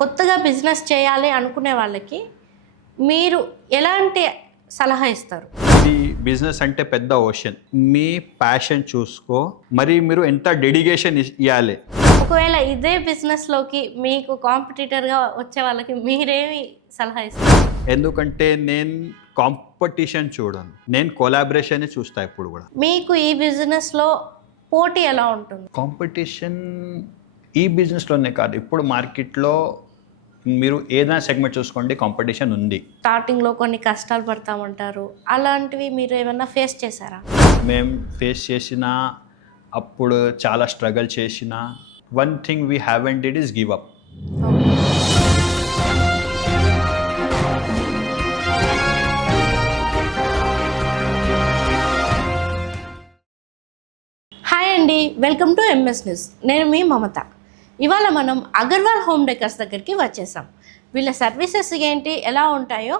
కొత్తగా బిజినెస్ చేయాలి అనుకునే వాళ్ళకి మీరు ఎలాంటి సలహా ఇస్తారు? ఇది బిజినెస్ అంటే పెద్ద ఓషన్. మీ ప్యాషన్ చూసుకో, మరి మీరు ఎంత డెడికేషన్ ఇవ్వాలి. ఒకవేళ ఇదే బిజినెస్లోకి మీకు కాంపిటీటర్గా వచ్చే వాళ్ళకి మీరేమి సలహా ఇస్తారు? ఎందుకంటే నేను కాంపిటీషన్ చూడను, నేను కొలాబరేషన్ చూస్తా ఇప్పుడు కూడా. మీకు ఈ బిజినెస్లో పోటీ ఎలా ఉంటుంది? కాంపిటీషన్ ఈ బిజినెస్లోనే కాదు, ఇప్పుడు మార్కెట్లో మీరు ఏదైనా సెగ్మెంట్ చూసుకోండి, కాంపిటీషన్ ఉంది. స్టార్టింగ్లో కొన్ని కష్టాలు పడతామంటారు, అలాంటివి మీరు ఏమైనా ఫేస్ చేశారా? మేము ఫేస్ చేసిన, అప్పుడు చాలా స్ట్రగుల్ చేసిన. One thing we haven't did is give up. Hi అండి, వెల్కమ్ టు ఎంఎస్ న్యూస్. నేను మీ మమత. ఇవాళ మనం అగర్వాల్ హోమ్ డెకర్స్ దగ్గరికి వచ్చేసాం. వీళ్ళ సర్వీసెస్ ఏంటి, ఎలా ఉంటాయో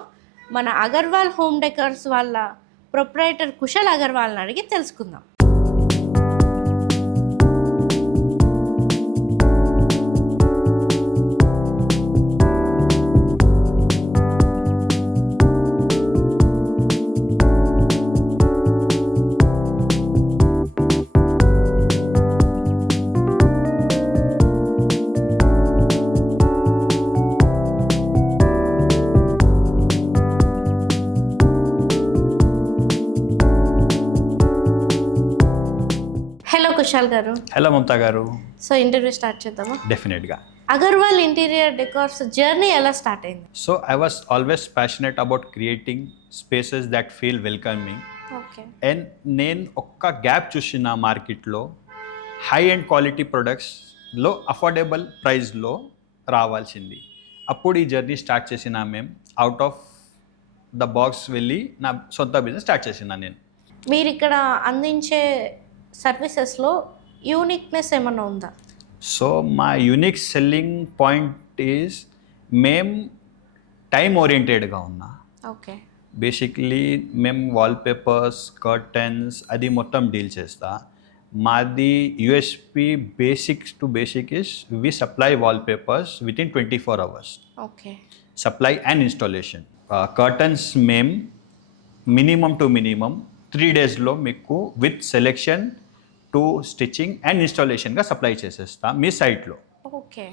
మన అగర్వాల్ హోమ్ డెకర్స్ వాళ్ళ ప్రొప్రైటర్ కుశల్ అగర్వాల్ని అడిగి తెలుసుకుందాం. హలో కుశల్ గారు. హలో మమతా గారు. సో ఇంటర్వ్యూ స్టార్ట్ చేద్దామా? డెఫినెట్గా. అగర్వాల్ ఇంటీరియర్ డెకార్స్ జర్నీ ఎలా స్టార్ట్ అయింది? So I was always passionate about creating spaces that feel welcoming. Okay. And నేను ఒక్క గ్యాప్ చూసిన మార్కెట్లో, హై అండ్ క్వాలిటీ ప్రొడక్ట్స్లో అఫోర్డబుల్ ప్రైస్లో రావాల్సింది. అప్పుడు ఈ జర్నీ స్టార్ట్ చేసిన మేము, అవుట్ ఆఫ్ ద బాక్స్ వెళ్ళి నా సొంత బిజినెస్ స్టార్ట్ చేసిన నేను. మీరు ఇక్కడ అందించే సర్వీసెస్లో యూనిక్నెస్ ఏమన్నా ఉందా? సో మా యూనిక్ సెల్లింగ్ పాయింట్ ఈజ్ మేము టైం ఓరియంటెడ్గా ఉన్నా. ఓకే. బేసిక్లీ మేము వాల్పేపర్స్, కర్టన్స్ అది మొత్తం డీల్ చేస్తా. మాది USP basics to basic is we supply wallpapers with in 24 hours. Okay. Supply and installation. Curtains మేము మినిమం టు మినిమం 3 daysలో మీకు with selection to stitching and ఇన్స్టాలేషన్గా సప్లై చేసేస్తా మీ సైట్లో. ఓకే.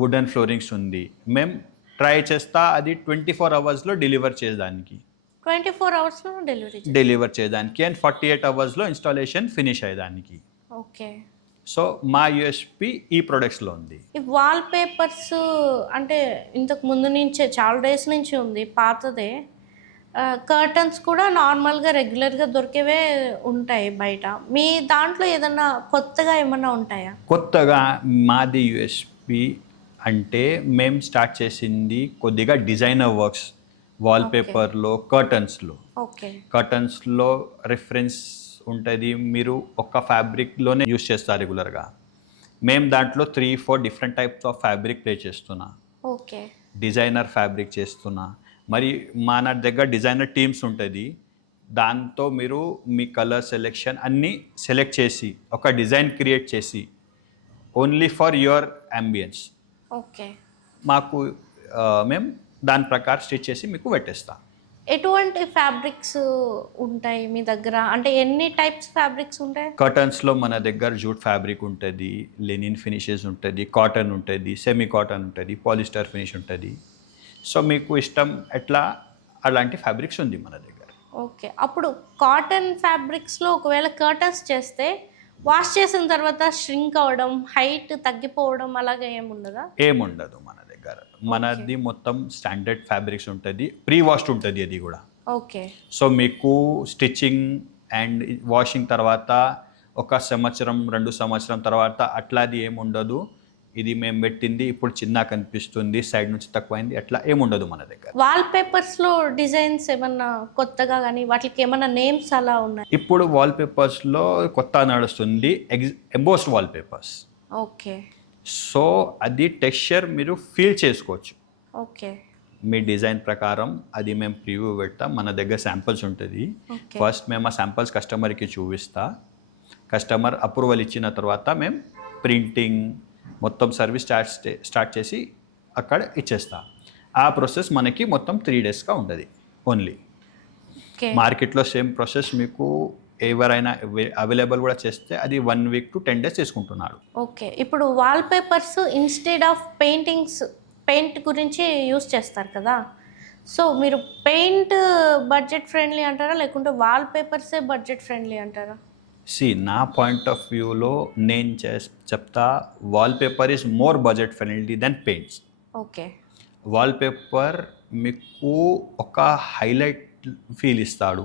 వుడెన్ ఫ్లోరింగ్స్ ఉంది, మేము ట్రై చేస్తా అది 24 hours డెలివర్ చేయడానికి. 24 అవర్స్లో డెలివర్ చేయడానికి అండ్ 48 hours ఇన్స్టాలేషన్ ఫినిష్ అయ్యేదానికి. ఓకే. సో మా యూఎస్పి ఈ ప్రొడక్ట్స్లో ఉంది. ఈ వాల్ పేపర్స్ అంటే ఇంతకు ముందు నుంచే చాలా డేస్ నుంచి ఉంది, పాతదే. కర్టన్స్ కూడా నార్మల్గా రెగ్యులర్గా దొరికేవే ఉంటాయి బయట. మీ దాంట్లో ఏదన్నా కొత్తగా ఏమన్నా ఉంటాయా? కొత్తగా మాది యూఎస్పి అంటే మేము స్టార్ట్ చేసింది కొద్దిగా డిజైనర్ వర్క్స్ వాల్పేపర్లో, కర్టన్స్లో. ఓకే. కర్టన్స్లో రిఫరెన్స్ ఉంటుంది, మీరు ఒక్క ఫ్యాబ్రిక్లోనే యూస్ చేస్తారు రెగ్యులర్గా. మేము దాంట్లో 3-4 different types of fabric play చేస్తున్నా. ఓకే. డిజైనర్ ఫ్యాబ్రిక్ చేస్తున్నా. మరి మన దగ్గర డిజైనర్ టీమ్స్ ఉంటుంది, దాంతో మీరు మీ కలర్ సెలెక్షన్ అన్నీ సెలెక్ట్ చేసి ఒక డిజైన్ క్రియేట్ చేసి only for your ambience okay. మాకు మేము దాని ప్రకారం స్టిచ్ చేసి మీకు పెట్టేస్తాం. ఎటువంటి ఫ్యాబ్రిక్స్ ఉంటాయి మీ దగ్గర? అంటే ఎన్ని టైప్స్ ఫ్యాబ్రిక్స్ ఉంటాయి? కర్టన్స్లో మన దగ్గర జూట్ ఫ్యాబ్రిక్ ఉంటుంది, లెనిన్ ఫినిషెస్ ఉంటుంది, కాటన్ ఉంటుంది, సెమీ కాటన్ ఉంటుంది, పాలిస్టర్ ఫినిష్ ఉంటుంది. సో మీకు ఇష్టం ఎట్లా అలాంటి ఫ్యాబ్రిక్స్ ఉంది మన దగ్గర. ఓకే. అప్పుడు కాటన్ ఫ్యాబ్రిక్స్లో ఒకవేళ కర్టన్స్ చేస్తే వాష్ చేసిన తర్వాత ష్రింక్ అవ్వడం, హైట్ తగ్గిపోవడం అలాగే ఏముండదా? ఏముండదు మన దగ్గర. మనది మొత్తం స్టాండర్డ్ ఫ్యాబ్రిక్స్ ఉంటుంది, ప్రీ వాష్డ్ ఉంటుంది అది కూడా. ఓకే. సో మీకు స్టిచ్చింగ్ అండ్ వాషింగ్ తర్వాత 1 సంవత్సరం 2 సంవత్సరం తర్వాత అట్లాది ఏముండదు. ఇది మేము పెట్టింది ఇప్పుడు చిన్న కనిపిస్తుంది, సైడ్ నుంచి తక్కువైంది, అట్లా ఏముండదు మన దగ్గర. వాల్ పేపర్స్లో డిజైన్స్ ఏమన్నా కొత్తగా కానీ వాటికి ఏమన్నా నేమ్స్ అలా ఉన్నాయి? ఇప్పుడు వాల్పేపర్స్లో కొత్త నడుస్తుంది ఎంబోస్డ్ వాల్పేపర్స్. ఓకే. సో అది టెక్స్చర్ మీరు ఫీల్ చేసుకోవచ్చు ఓకే. మీ డిజైన్ ప్రకారం. అది మేము ప్రివ్యూ పెడతాం, మన దగ్గర శాంపిల్స్ ఉంటుంది. ఫస్ట్ మేము ఆ శాంపిల్స్ కస్టమర్కి చూపిస్తా. కస్టమర్ అప్రూవల్ ఇచ్చిన తర్వాత మేము ప్రింటింగ్ మొత్తం సర్వీస్ స్టార్ట్ చేసి అక్కడ ఇచ్చేస్తా. ఆ ప్రాసెస్ మనకి మొత్తం 3 డేస్గా ఉంటుంది ఓన్లీ. ఓకే. మార్కెట్లో సేమ్ ప్రాసెస్ మీకు ఎవరైనా అవైలబుల్ కూడా చేస్తే అది 1 వీక్ టు 10 డేస్ తీసుకుంటున్నాడు. ఓకే. ఇప్పుడు wall papers instead of paint గురించి యూజ్ చేస్తారు కదా! సో, మీరు పెయింట్ బడ్జెట్ ఫ్రెండ్లీ అంటారా? లేకుంటే వాల్ పేపర్సే బడ్జెట్ ఫ్రెండ్లీ అంటారా? నా పాయింట్ ఆఫ్ వ్యూలో నేను చెప్తా wallpaper is more budget friendly than paints. Okay. Wallpaper మీకు ఒక హైలైట్ ఫీల్ ఇస్తాడు,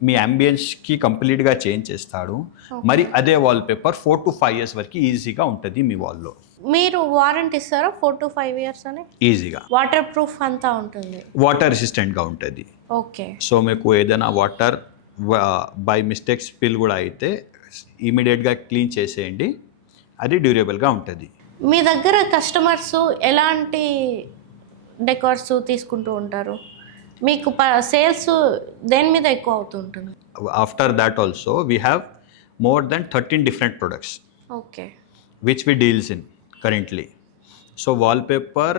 మీ అంబియన్స్కి కంప్లీట్గా చేంజ్ చేస్తాడు. మరి అదే వాల్పేపర్ 4 to 5 years వరకు ఈజీగా ఉంటుంది మీ వాల్లో. మీరు వారంటీ ఇస్తారా 4 to 5 years అని? ఈజీగా వాటర్ ప్రూఫ్ అంతా ఉంటుంది. వాటర్ రెసిస్టెంట్గా ఉంటుంది. ఓకే. సో మీకు ఏదైనా వాటర్ బై మిస్టేక్ స్పిల్ కూడా అయితే ఇమీడియట్గా క్లీన్ చేసేయండి, అది డ్యూరబుల్గా ఉంటుంది. మీ దగ్గర కస్టమర్స్ ఎలాంటి డెకార్స్ తీసుకుంటూ ఉంటారు? మీకు సేల్స్ దేని మీద ఎక్కువ అవుతూ ఉంటుంది? After that also we have more than 13 different products okay. which we deals in currently. So wallpaper,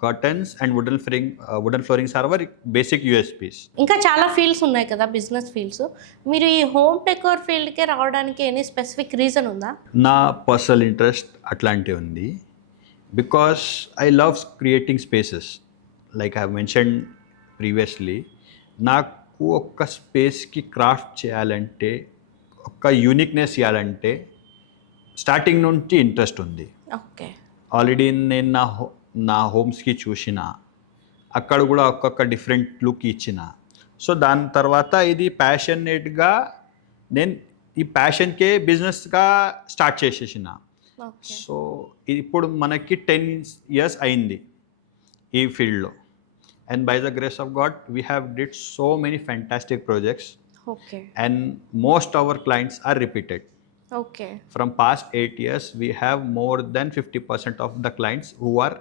curtains and wooden floorings are our basic USPs. ఇంకా చాలా ఫీల్డ్స్ ఉన్నాయి కదా, బిజినెస్ ఫీల్డ్స్. మీరు ఈ హోమ్ డెకోర్ ఫీల్డ్కే రావడానికి ఎనీ స్పెసిఫిక్ రీజన్ ఉందా? నా personal interest అట్లాంటివి ఉంది, because I love creating spaces. Like I have mention previously, నాకు ఒక్క స్పేస్కి క్రాఫ్ట్ చేయాలంటే, ఒక్క యూనిక్నెస్ ఇవ్వాలంటే స్టార్టింగ్ నుంచి ఇంట్రెస్ట్ ఉంది. ఓకే. ఆల్రెడీ నేను నా హోమ్స్కి చూసిన, అక్కడ కూడా ఒక్కొక్క డిఫరెంట్ లుక్ ఇచ్చిన. సో దాని తర్వాత ఇది ప్యాషనేట్గా నేను ఈ ప్యాషన్కే బిజినెస్గా స్టార్ట్ చేసేసిన. ఓకే. సో ఇప్పుడు మనకి 10 years అయింది ఈ ఫీల్డ్లో, and by the grace of God we have did so many fantastic projects, okay. And most our clients are repeated. Okay. From past 8 years, we have more than 50% of the clients who are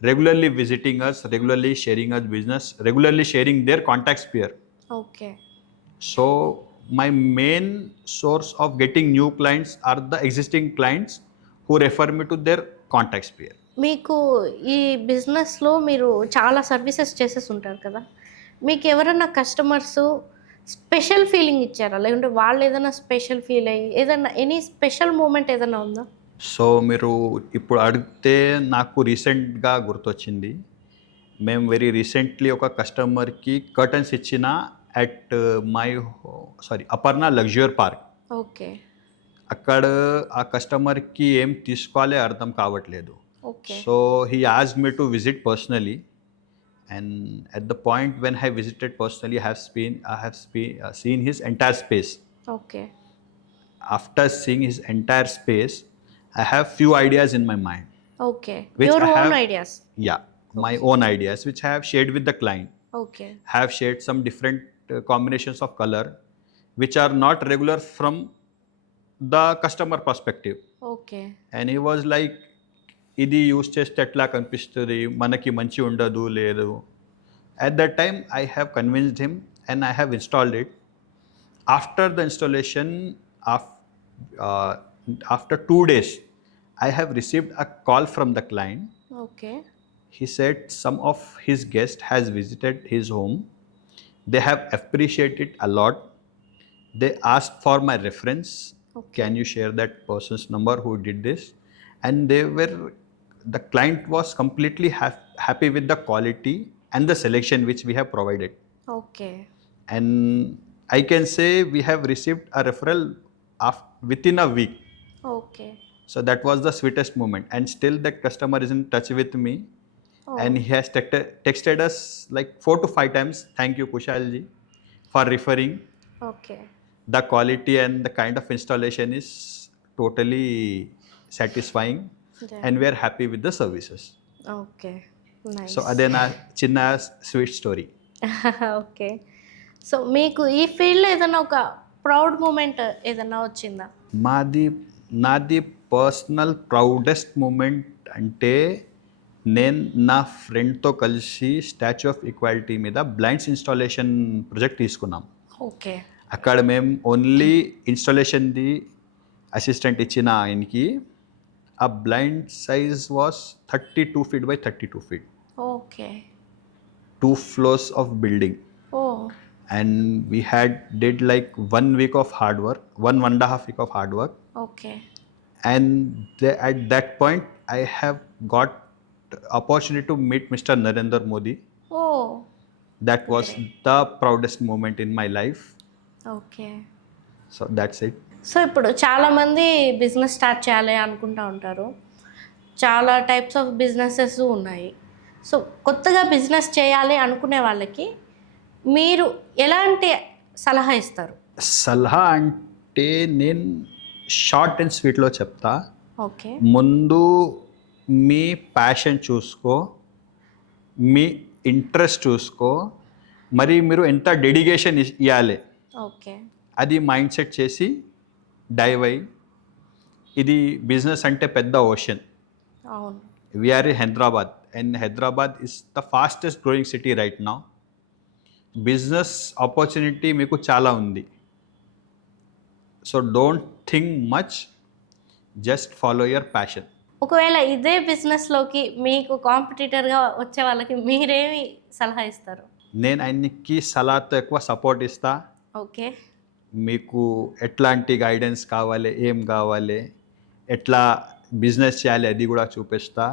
regularly visiting us, regularly sharing us business, regularly sharing their contact sphere. Okay. So my main source of getting new clients are the existing clients who refer me to their contact sphere. మీకు ఈ బిజినెస్లో మీరు చాలా services చేసేసి ఉంటారు కదా, మీకు ఎవరైనా కస్టమర్స్ స్పెషల్ ఫీలింగ్ ఇచ్చారా? లేకుంటే వాళ్ళు ఏదైనా స్పెషల్ ఫీల్ అయ్యి ఏదైనా ఎనీ స్పెషల్ మూమెంట్ ఏదైనా ఉందా? సో మీరు ఇప్పుడు అడిగితే నాకు రీసెంట్గా గుర్తొచ్చింది. మేము వెరీ రీసెంట్లీ ఒక కస్టమర్కి కర్టన్స్ ఇచ్చిన అట్ అపర్ణ లగ్జూర్ పార్క్. ఓకే. అక్కడ ఆ కస్టమర్కి ఏం తీసుకోవాలో అర్థం కావట్లేదు. Okay. So he asked me to visit personally, and at the point when I visited personally I have seen his entire space. Okay. After seeing his entire space, I have few ideas in my mind. Okay. Which your I own have- ideas. Yeah, my own ideas which I have shared with the client. Okay. Have shared some different combinations of color which are not regular from the customer perspective. Okay. And he was like, ఇది use చేస్తే ఎట్లా కనిపిస్తుంది, మనకి మంచి ఉండదు లేదు. At that time I have convinced him and I have installed it. After the installation, after 2 days, I have received a call from the client. Okay. He said some of his guests has visited his home. They have appreciated a lot. They asked for my reference. Okay. Can you share that person's number who did this? And the client was completely happy with the quality and the selection which we have provided. Okay. And I can say we have received a referral within a week. Okay. So that was the sweetest moment. And still that customer is in touch with me. Oh. And he has texted us like 4 to 5 times. Thank you, Kushalji, for referring. Okay. The quality and the kind of installation is totally satisfying. Yeah. And we are happy with the services. Okay. Nice. So అదే నా చిన్న sweet story. Okay. So మీకు ఈ ఫీల్డ్లో ఏదైనా ఒక proud moment ఏదైనా వచ్చిందా? నాది పర్సనల్ ప్రౌడెస్ట్ మూమెంట్ అంటే నేను నా ఫ్రెండ్తో కలిసి స్టాచ్యూ ఆఫ్ ఈక్వాలిటీ మీద బ్లైండ్స్ ఇన్స్టాలేషన్ ప్రాజెక్ట్ తీసుకున్నాం. ఓకే. అక్కడ మేము ఓన్లీ ఇన్స్టాలేషన్ది అసిస్టెంట్ ఇచ్చిన ఆయనకి ఆ blind size was 32 feet by 32 feet, okay. 2 floors of building. Oh And we had did like 1 week of hard work, 1.5 week of hard work. Okay. And at that point I have got opportunity to meet Mr. Narendra Modi. Oh That was the proudest moment in my life. Okay. So that's it. So ఇప్పుడు చాలామంది business start చేయాలి అనుకుంటూ ఉంటారు. చాలా types of businesses ఉన్నాయి. So కొత్తగా business చేయాలి అనుకునే వాళ్ళకి మీరు ఎలాంటి సలహా ఇస్తారు? సలహా అంటే నేను షార్ట్ అండ్ స్వీట్లో చెప్తా. ఓకే. ముందు మీ ప్యాషన్ చూసుకో, మీ ఇంట్రెస్ట్ చూసుకో, మరి మీరు ఎంత డెడికేషన్ ఇవ్వాలి ఓకే. అది మైండ్ సెట్ చేసి డైవ్ అయ్యి. ఇది బిజినెస్ అంటే పెద్ద ఓషన్. అవును. We're in Hyderabad and Hyderabad is the fastest growing city right now. Business opportunity మీకు చాలా ఉంది. So don't think much, just follow your passion. ఒకవేళ ఇదే బిజినెస్లోకి మీకు కాంపిటీటర్గా వచ్చే వాళ్ళకి మీరేమి సలహా ఇస్తారు? నేను ఆయనకి సలహాతో ఎక్కువ సపోర్ట్ ఇస్తా. ఓకే. మీకు ఎట్లాంటి గైడెన్స్ కావాలి, ఏం కావాలి, ఎట్లా బిజినెస్ చేయాలి అది కూడా చూపిస్తా.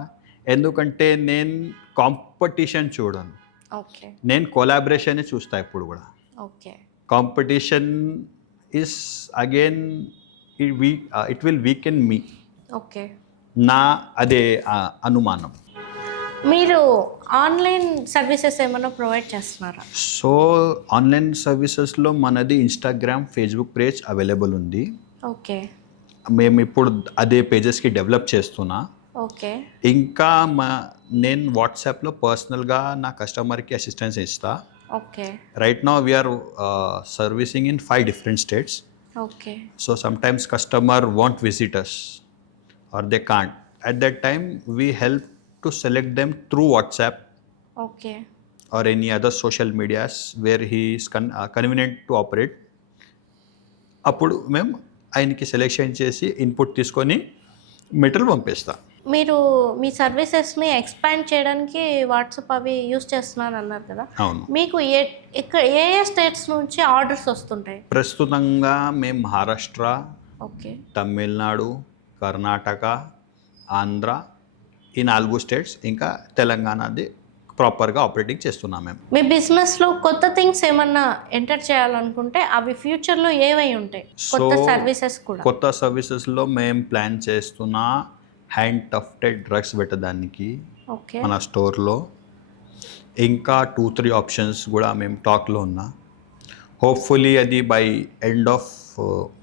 ఎందుకంటే నేను కాంపిటీషన్ చూడను, ఓకే. నేను కొలాబరేషన్ చూస్తా ఎప్పుడు కూడా. Okay. Competition is again it will weaken me. Okay. నా అదే అనుమానం. మీరు ఆన్లైన్ సర్వీసెస్ ఏమైనా ప్రొవైడ్ చేస్తున్నారా? సో ఆన్లైన్ సర్వీసెస్లో మనది ఇన్స్టాగ్రామ్, ఫేస్బుక్ పేజ్ అవైలబుల్ ఉంది. ఓకే. మేము ఇప్పుడు అదే పేజెస్కి డెవలప్ చేస్తున్నా. ఓకే. ఇంకా నేను వాట్సాప్లో పర్సనల్గా నా కస్టమర్కి అసిస్టెన్స్ ఇస్తా. Okay. Right now we're servicing in 5 different states. Okay. So sometimes customer won't visit us or they can't. At that time we help to select them through WhatsApp okay. or any other social medias where he is convenient to operate. అప్పుడు మేము ఆయనకి selection చేసి input తీసుకొని material పంపిస్తా. మీరు మీ సర్వీసెస్ని expand చేయడానికి WhatsApp అవి use చేస్తున్నారు అన్నారు కదా. అవును. మీకు ఇక్కడ ఏ స్టేట్స్ నుంచి ఆర్డర్స్ వస్తుంటాయి? ప్రస్తుతంగా మేము మహారాష్ట్ర, ఓకే. తమిళనాడు, కర్ణాటక, ఆంధ్ర, ఈ 4 స్టేట్స్, ఇంకా తెలంగాణది ప్రాపర్గా ఆపరేటింగ్ చేస్తున్నాం మేము. మీ బిజినెస్లో కొత్త థింగ్స్ ఏమన్నా ఎంటర్ చేయాలనుకుంటే అవి ఫ్యూచర్లో ఏవై ఉంటాయి? కొత్త సర్వీసెస్ కూడా. కొత్త సర్వీసెస్లో మేము ప్లాన్ చేస్తున్న హ్యాండ్ టఫ్టెడ్ డ్రగ్స్ పెట్టడానికి ఓకే. మన స్టోర్లో. ఇంకా 2-3 ఆప్షన్స్ కూడా మేము టాక్లో ఉన్నా. హోప్ఫుల్లీ అది by end of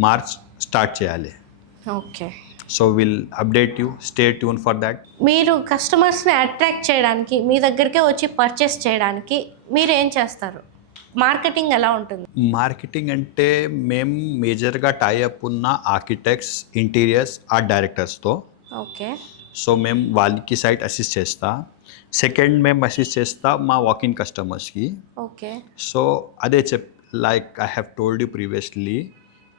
March start చేయాలి. Okay. So will update you, stay tune for that. మీరు కస్టమర్స్ని అట్రాక్ట్ చేయడానికి, మీ దగ్గరికే వచ్చి పర్చేస్ చేయడానికి మీరు ఏం చేస్తారు? మార్కెటింగ్ ఎలా ఉంటుంది? మార్కెటింగ్ అంటే మేము మేజర్గా టైఅప్ ఉన్న ఆర్కిటెక్ట్స్, ఇంటీరియర్స్, ఆర్ట్ డైరెక్టర్స్తో. ఓకే. సో మేము వాళ్ళకి సైట్ అసిస్ట్ చేస్తా. సెకండ్ మేము అసిస్ట్ చేస్తా మా వాకింగ్ కస్టమర్స్కి. ఓకే. సో అదే like I have told you previously,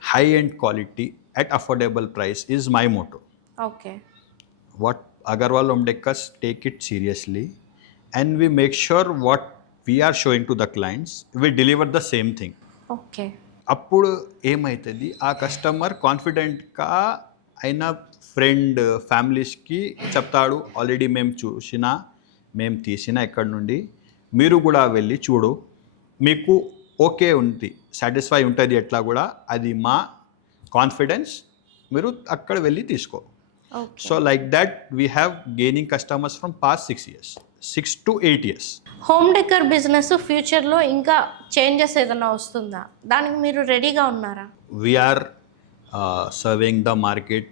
high and quality at affordable price is my motto. Okay. What Agarwal Home Decors take it seriously, and we make sure what we are showing to the clients, we deliver the same thing. Okay. అప్పుడు ఏమవుతుంది, ఆ customer కాన్ఫిడెంట్గా అయిన friend, ఫ్యామిలీస్కి చెప్తాడు, already మేము చూసినా, మేము తీసిన ఎక్కడి నుండి, మీరు కూడా వెళ్ళి చూడు, మీకు ఓకే ఉంది, సాటిస్ఫై ఉంటుంది, ఎట్లా కూడా అది మా కాన్ఫిడెన్స్, మీరు అక్కడ వెళ్ళి తీసుకో. So like that we have gaining customers from past 6 to 8 years. Home decor business ఫ్యూచర్లో ఇంకా చేంజెస్ ఏదైనా వస్తుందా? దానికి మీరు రెడీగా ఉన్నారా? We're serving the market.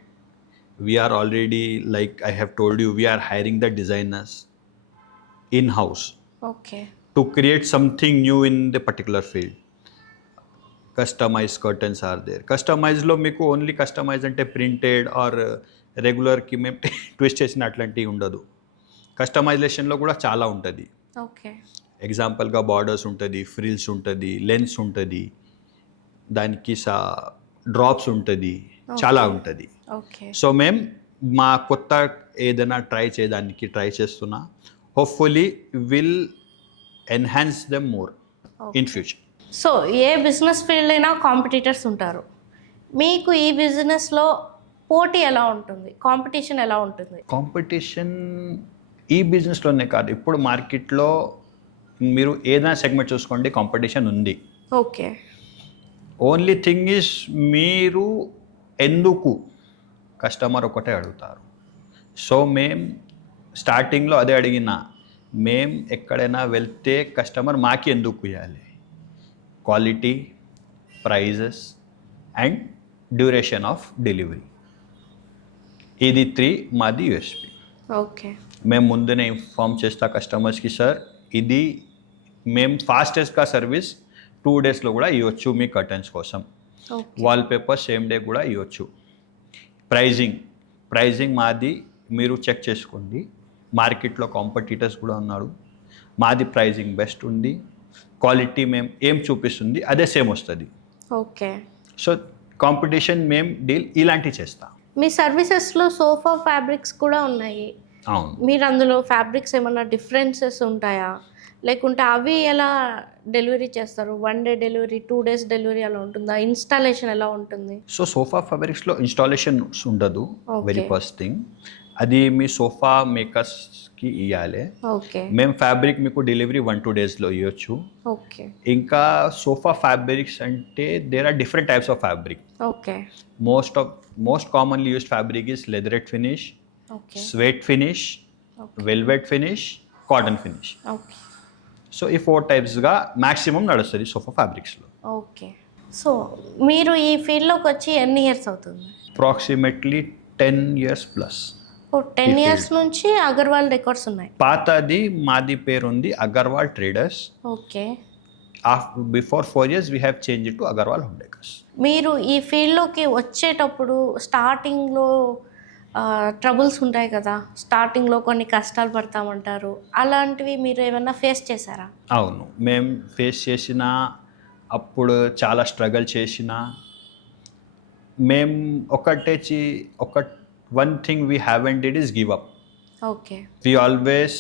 We're already, like I have told you, we're hiring the designers in house okay. To create something new in the particular field. Customise curtains are there. కస్టమైజ్లో మీకు only customise అంటే printed or రెగ్యులర్కి మేము twist చేసిన అట్లాంటివి ఉండదు. కస్టమైజేషన్లో కూడా చాలా ఉంటుంది. ఓకే. ఎగ్జాంపుల్గా బార్డర్స్ ఉంటుంది, ఫ్రిల్స్ ఉంటుంది, లెన్స్ ఉంటుంది, దానికి డ్రాప్స్ ఉంటుంది, చాలా ఉంటుంది. ఓకే. సో మేము మా కొత్త ఏదైనా ట్రై చేస్తున్నా. Hopefully will enhance them more in future. So A business field అయినా కాంపిటీటర్స్ ఉంటారు. మీకు ఈ బిజినెస్లో పోటీ ఎలా ఉంటుంది, కాంపిటీషన్ ఎలా ఉంటుంది? కాంపిటీషన్ ఈ బిజినెస్లోనే కాదు, ఇప్పుడు మార్కెట్లో మీరు ఏదైనా సెగ్మెంట్ చూసుకోండి కాంపిటీషన్ ఉంది. ఓకే. ఓన్లీ థింగ్ ఈజ్ మీరు ఎందుకు కస్టమర్ ఒకటే అడుగుతారు. సో స్టార్టింగ్లో అదే అడిగినా, ఎక్కడైనా వెళ్తే కస్టమర్ మాకి ఎందుకు ఇవ్వాలి? Quality, prices and duration of delivery, ఇది 3 మాది యూఎస్పీ. ఓకే. మేము ముందునే ఇన్ఫార్మ్ చేస్తా కస్టమర్స్కి, సార్ ఇది ఫాస్టెస్ట్గా సర్వీస్ 2 డేస్లో కూడా ఇవ్వచ్చు మీ కర్టన్స్ కోసం. వాల్పేపర్ సేమ్ డే కూడా ఇవ్వచ్చు. ప్రైజింగ్ మాది మీరు చెక్ చేసుకోండి, మార్కెట్లో కాంపిటీటర్స్ కూడా ఉన్నారు, మాది ప్రైజింగ్ బెస్ట్ ఉంది. క్వాలిటీ ఏం చూపిస్తుంది అదే సేమ్ వస్తుంది. ఓకే. సో కాంపిటీషన్ డీల్ ఇలాంటివి చేస్తాం. మీ సర్వీసెస్లో సోఫా ఫ్యాబ్రిక్స్ కూడా ఉన్నాయి. అవును. మీరు అందులో ఫ్యాబ్రిక్స్ ఏమన్నా డిఫరెన్సెస్ ఉంటాయా, లేకుంటే అవి ఎలా డెలివరీ చేస్తారు? 1 డే డెలివరీ, 2 డేస్ డెలివరీ అలా ఉంటుందా? ఇన్స్టాలేషన్ ఎలా ఉంటుంది? సో సోఫా ఫ్యాబ్రిక్స్లో ఇన్స్టాలేషన్ ఉండదు. వెరీ ఫస్ట్ థింగ్, అది మీ సోఫా మేకర్స్కి ఇవ్వాలి. ఓకే. ఫ్యాబ్రిక్ మీకు డెలివరీ 1-2 డేస్లో ఇవ్వచ్చు. ఓకే. ఇంకా సోఫా ఫ్యాబ్రిక్స్ అంటే there are different types of fabric. Okay. Most commonly used fabric is leatherette finish, okay, suede finish, velvet finish, cotton finish. Okay. So ఈ 4 టైప్స్గా maximum నడుస్తుంది sofa ఫ్యాబ్రిక్స్లో. Okay. So మీరు ఈ ఫీల్డ్లోకి వచ్చి ఎన్ని ఇయర్స్ అవుతుంది? Approximately 10 years plus. 10 years నుంచి అగర్వాల్ డెకోర్స్ ఉన్నాయి. పాతది మాది పేరు ఉంది Agarwal traders. Okay. Before 4 years we have change to Agarwal home decors. మీరు ఈ ఫీల్డ్లోకి వచ్చేటప్పుడు స్టార్టింగ్లో ట్రబుల్స్ ఉంటాయి కదా, స్టార్టింగ్లో కొన్ని కష్టాలు పడతామంటారు, అలాంటివి మీరు ఏమైనా ఫేస్ చేశారా? అవును, ఫేస్ చేసిన, అప్పుడు చాలా స్ట్రగుల్ చేసిన. one thing we haven't did is give up. Okay. We always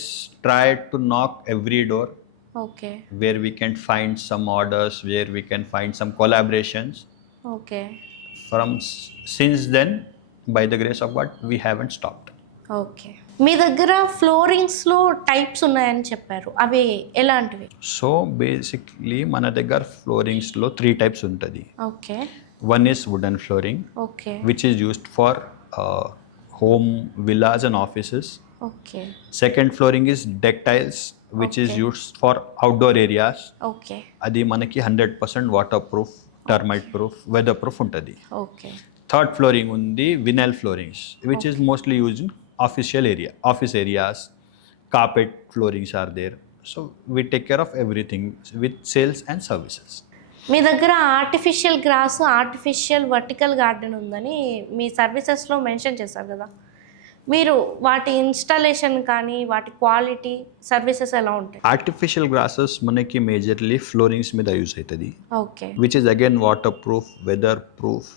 try to knock every door. Okay. Where we can find some orders, where we can find some collaborations. Okay. Since then, by the grace of God, we haven't stopped. Okay. మీ దగ్గర ఫ్లోరింగ్స్లో types ఉన్నాయని చెప్పారు, అవి ఎలాంటివి? So basically మన దగ్గర ఫ్లోరింగ్స్లో 3 types ఉంటుంది. Okay. One is wooden flooring, okay, which is used for home, villas and offices. Okay. Second flooring is deck tiles, which is used for outdoor areas. Okay. అది మనకి 100% waterproof, termite proof, weather proof ఉంటుంది. Okay. Third flooring ఉంది vinyl floorings, which is mostly used in office areas. Carpet floorings are there. So we take care of everything with sales and services. మీ దగ్గర artificial grass, artificial vertical garden ఉందని మీ సర్వీసెస్లో mention చేశారు కదా, మీరు వాటి ఇన్స్టాలేషన్ కానీ వాటి క్వాలిటీ, సర్వీసెస్ ఎలా ఉంటాయి? ఆర్టిఫిషియల్ గ్రాసెస్ మనకి మేజర్లీ ఫ్లోరింగ్స్ మీద యూజ్ అవుతుంది. Okay. Which is again water proof, weather proof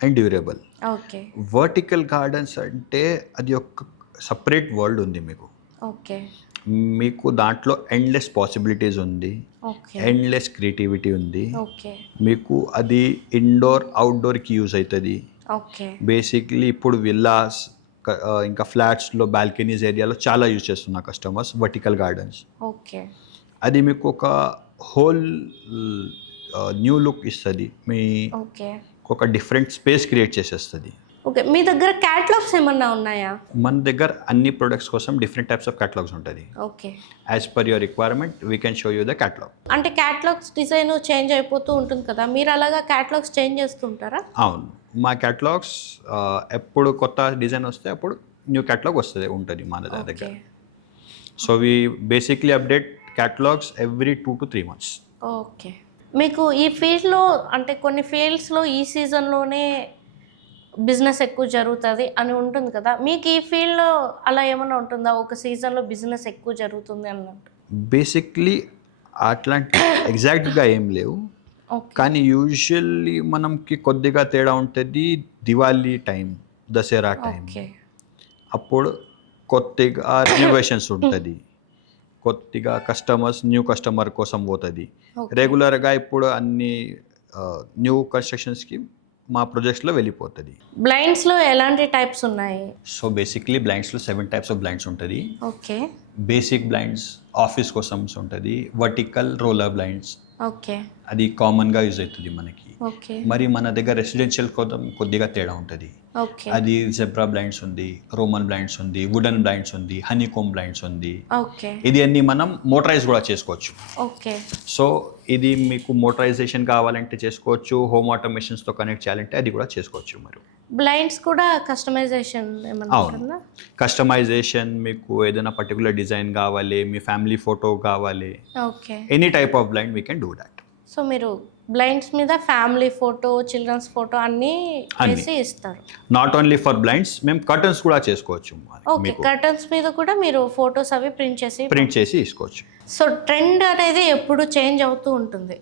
and durable. Okay. Vertical gardens అంటే అది ఒక సపరేట్ వరల్డ్ ఉంది మీకు. ఓకే. మీకు దాంట్లో ఎండ్లెస్ పాసిబిలిటీస్ ఉంది, ఎండ్లెస్ క్రియేటివిటీ ఉంది. ఓకే. మీకు అది ఇండోర్ అవుట్డోర్కి యూజ్ అవుతుంది. ఓకే. బేసిక్లీ ఇప్పుడు విల్లాస్ ఇంకా ఫ్లాట్స్లో బాల్కనీస్ ఏరియాలో చాలా యూజ్ చేస్తున్నారు కస్టమర్స్ వర్టికల్ గార్డెన్స్. ఓకే. అది మీకు ఒక హోల్ న్యూ లుక్ ఇస్తుంది, మీ ఒక డిఫరెంట్ స్పేస్ క్రియేట్ చేసేస్తుంది. ఓకే. మీ దగ్గర క్యాటలాగ్స్ ఏమన్నా ఉన్నాయా? మన దగ్గర అన్ని ప్రొడక్ట్స్ కోసం డిఫరెంట్ టైప్స్ ఆఫ్ క్యాటలాగ్స్ ఉంటుంది. Okay. As per your requirement we can show you the catalogue. అంటే క్యాటలాగ్స్ డిజైన్ చేంజ్ అయిపోతూ ఉంటుంది కదా, మీరు అలాగా క్యాటలాగ్స్ చేంజ్ చేస్తుంటారా? అవును, మా క్యాటలాగ్స్ ఎప్పుడు కొత్త డిజైన్ వస్తే అప్పుడు న్యూ క్యాటలాగ్ ఉంటుంది మన దగ్గర. So we basically update catalogues every 2 to 3 months. Okay. మీకు ఈ ఫీల్డ్లో అంటే కొన్ని ఫీల్డ్స్లో ఈ సీజన్లోనే బిజినెస్ ఎక్కువ జరుగుతుంది అని ఉంటుంది కదా, మీకు ఈ ఫీల్డ్లో అలా ఏమైనా ఉంటుందా, ఒక సీజన్లో బిజినెస్ ఎక్కువ జరుగుతుంది అన్నట్టు? బేసిక్లీ అట్లాంటి ఎగ్జాక్ట్గా ఏం లేవు, కానీ యూజువల్లీ మనకి కొద్దిగా తేడా ఉంటుంది దివాళీ టైం, దసరా టైం. అప్పుడు కొద్దిగా రినోవేషన్స్ ఉంటుంది, కొద్దిగా న్యూ కస్టమర్ కోసం పోతుంది. Okay. రెగ్యులర్గా ఇప్పుడు అన్ని న్యూ కన్స్ట్రక్షన్స్కి మా ప్రాజెక్ట్స్లో వెళ్ళిపోతుంది. బ్లైండ్స్లో ఎలాంటి టైప్స్ ఉన్నాయి? సో బేసిక్లీ బ్లైండ్స్లో 7 టైప్స్ ఆఫ్ బ్లైండ్స్ ఉంటుంది. ఓకే. బేసిక్ బ్లైండ్స్ ఆఫీస్ కోసం ఉంటుంది, వర్టికల్ రోలర్ బ్లైండ్స్ ఓకే. అది కామన్గా యూజ్ అవుతుంది మనకి. ఓకే. మరి మన దగ్గర రెసిడెన్షియల్ కోసం కొద్దిగా తేడా ఉంటుంది. ఓకే. అది జెబ్రా బ్లైండ్స్ ఉంది, రోమన్ బ్లైండ్స్ ఉంది, వుడెన్ బ్లైండ్స్ ఉంది, హనీకోమ్ బ్లైండ్స్ ఉంది. ఓకే. ఇది అన్ని మనం మోటరైజ్ కూడా చేసుకోవచ్చు. ఓకే. సో ఇది మీకు మోటరైజేషన్ కావాలంటే చేసుకోవచ్చు, హోమ్ ఆటోమేషన్స్తో కనెక్ట్ చేయాలంటే అది కూడా చేసుకోవచ్చు. మరి బ్లైండ్స్ కూడా కస్టమైజేషన్ ఏమన్నా అవును, ఉంటుందా? కస్టమైజేషన్ మీకు ఏదైనా పర్టికులర్ డిజైన్ కావాలి, మీ ఫ్యామిలీ ఫోటో కావాలి, okay. Any type of blind we can do that. So మీరు బ్లైండ్స్ మీద ఫ్యామిలీ ఫోటో, చిల్డ్రన్స్ ఫోటో అన్నీ అన్నీ. వేసి ఇస్తారు. నాట్ ఓన్లీ ఫర్ బ్లైండ్స్, మేము కర్టన్స్ కూడా చేసుకోవచ్చు. ఓకే. మీకు కర్టన్స్ మీద కూడా మీరు ఫొటోస్ అవి ప్రింట్ చేసి తీసుకోవచ్చు. సో ట్రెండ్ అనేది ఎప్పుడు చేంజ్ అవుతూ ఉంటుంది.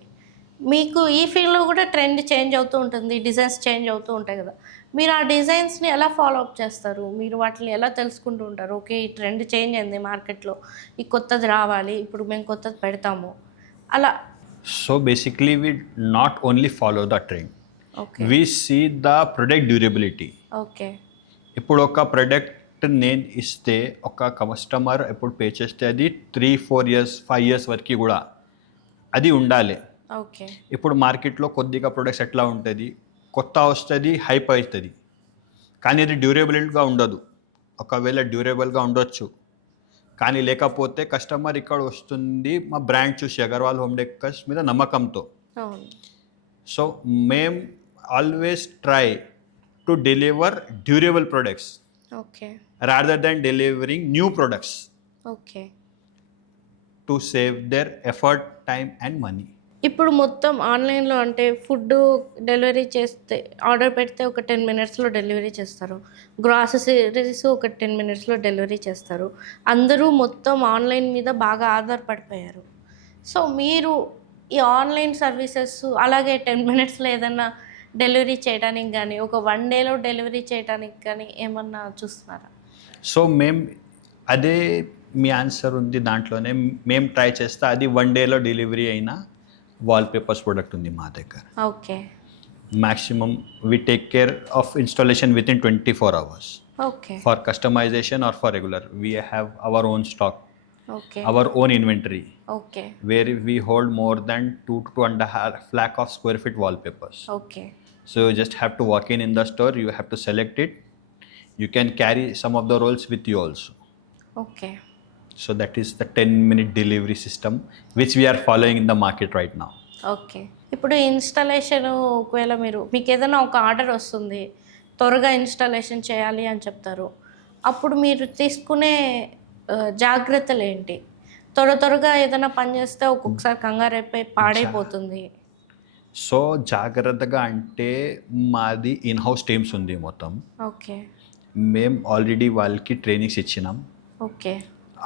మీకు ఈ ఫీల్డ్లో కూడా ట్రెండ్ చేంజ్ అవుతూ ఉంటుంది, డిజైన్స్ చేంజ్ అవుతూ ఉంటాయి కదా. మీరు ఆ డిజైన్స్ని ఎలా ఫాలో అప్ చేస్తారు? మీరు వాటిని ఎలా తెలుసుకుంటూ ఉంటారు? ఓకే, ఈ ట్రెండ్ చేంజ్ అయింది మార్కెట్లో, ఈ కొత్తది రావాలి, ఇప్పుడు మేము కొత్తది పెడతాము అలా. So basically we not only follow the trend, okay. we see the product durability. Okay. ఇప్పుడు ఒక ప్రోడక్ట్ నేను ఇస్తే ఒక కస్టమర్ ఎప్పుడు పే చేస్తే అది 3-4 ఇయర్స్ 5 ఇయర్స్ వరకు కూడా అది ఉండాలి. ఓకే. ఇప్పుడు మార్కెట్లో కొద్దిగా ప్రొడక్ట్స్ ఎట్లా ఉంటుంది, కొత్త వస్తుంది, హైప్ అవుతుంది, కానీ అది డ్యూరబుల్గా ఉండదు. ఒకవేళ డ్యూరబుల్గా ఉండొచ్చు, కానీ లేకపోతే కస్టమర్ ఇక్కడ వస్తుంది మా బ్రాండ్ చూసి, అగర్వాల్ హోమ్ డెకర్స్ మీద నమ్మకంతో. అవును. సో మేము always try to deliver durable products okay. Rather than delivering new products okay. To save there effort, time and money. ఇప్పుడు మొత్తం ఆన్లైన్లో అంటే ఫుడ్ డెలివరీ చేస్తే, ఆర్డర్ పెడితే ఒక 10 మినిట్స్లో డెలివరీ చేస్తారు, గ్రాసరీస్ ఒక 10 మినిట్స్లో డెలివరీ చేస్తారు. అందరూ మొత్తం ఆన్లైన్ మీద బాగా ఆధారపడిపోయారు. సో మీరు ఈ ఆన్లైన్ సర్వీసెస్ అలాగే 10 మినిట్స్లో ఏదన్నా డెలివరీ చేయడానికి కానీ, ఒక 1 డేలో డెలివరీ చేయడానికి కానీ ఏమన్నా చూస్తున్నారా? సో అదే మీ ఆన్సర్ ఉంది దాంట్లోనే. మేము ట్రై చేస్తా అది 1 డేలో డెలివరీ అయినా వాల్పేపర్స్ ప్రొడక్ట్ ఉంది మా దగ్గర. Okay. Maximum we take care of installation with in 24 hours. Okay. For customisation or for regular we have our own stock, okay. Our own inventory, okay. Where we hold more than 2 to 2.5 lakh of square feet wallpapers. Okay. So you just have to walk in the store, you have to select it, you can carry some of the rolls with you also. Okay. So that is the 10-minute delivery system which we are following in the market right now. Okay. ఇప్పుడు installation ఒకవేళ మీకు ఏదైనా ఒక order వస్తుంది, త్వరగా installation చేయాలి అని చెప్తారు, అప్పుడు మీరు తీసుకునే జాగ్రత్తలు ఏంటి? త్వరగా ఏదైనా పని చేస్తే ఒక్కొక్కసారి కంగారైపోయి పాడైపోతుంది. సో జాగ్రత్తగా అంటే మాది ఇన్హౌస్ టీమ్స్ ఉంది మొత్తం. ఓకే. మేము ఆల్రెడీ వాళ్ళకి ట్రైనింగ్స్ ఇచ్చినాం, ఓకే.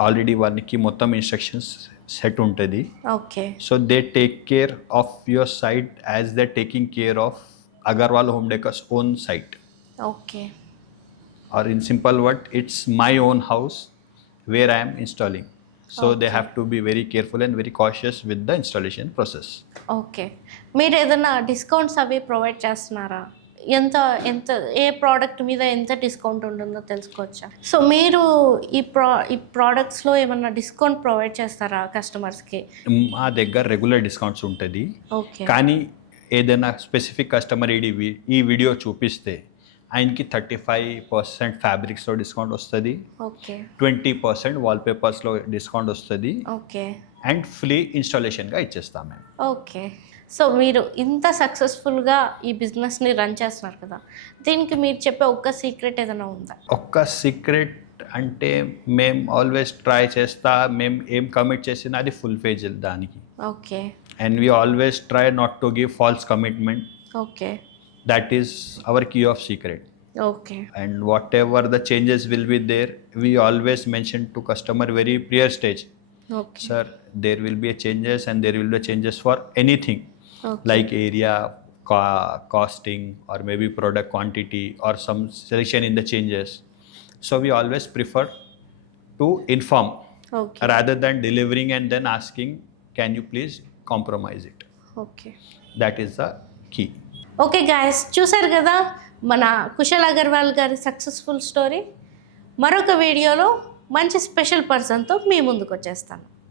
ఆల్రెడీ వాళ్ళకి మొత్తం ఇన్స్ట్రక్షన్స్ సెట్ ఉంటుంది. Okay. So they take care of your site as they taking care of Agarwal home decors own site. Okay. Or in simple word it's my own house where I'm installing. So they have to be very careful and very cautious with the installation process. Okay. మీరు ఏదైనా discounts అవి provide చేస్తున్నారా? ఎంత ఏ product మీద ఎంత discount ఉంటుందో తెలుసుకోవచ్చా? So మీరు ఈ ప్రోడక్ట్స్లో ఏమన్నా డిస్కౌంట్ ప్రొవైడ్ చేస్తారా కస్టమర్స్కి? మా దగ్గర రెగ్యులర్ డిస్కౌంట్స్ ఉంటుంది, ఓకే. కానీ ఏదైనా స్పెసిఫిక్ కస్టమర్ ఈ వీడియో చూపిస్తే ఆయనకి 35% ఫ్యాబ్రిక్స్లో డిస్కౌంట్ వస్తుంది, ఓకే. 20% వాల్పేపర్స్లో డిస్కౌంట్ వస్తుంది, ఓకే. అండ్ ఫ్రీ ఇన్స్టాలేషన్గా ఇచ్చేస్తాం మేము. ఓకే. సో మీరు ఇంత సక్సెస్ఫుల్గా ఈ బిజినెస్ని రన్ చేస్తున్నారు కదా, దీనికి మీరు చెప్పే ఒక్క సీక్రెట్ ఏదైనా ఉందా? ఒక్క సీక్రెట్ అంటే మేము ఆల్వేస్ ట్రై చేస్తా, మేము ఏం కమిట్ చేసినా అది ఫుల్ ఫేజ్ దానికి. Okay. And we always try not to give false commitment. Okay. That is our key of secret. Okay. And whatever the changes will be there, we always mention to customer very prior stage. Okay. Sir, there will be a changes and there will be changes for anything. Okay. Like area, costing, or maybe product quantity or some selection in the changes. So we always prefer to inform okay rather than delivering and then asking, can you please compromise it? Okay That is the key. Okay guys, చూసారు కదా మన కుశల్ అగర్వాల్ గారి successful story. మరొక వీడియోలో మంచి special పర్సన్తో మీ ముందుకు వచ్చేస్తాను.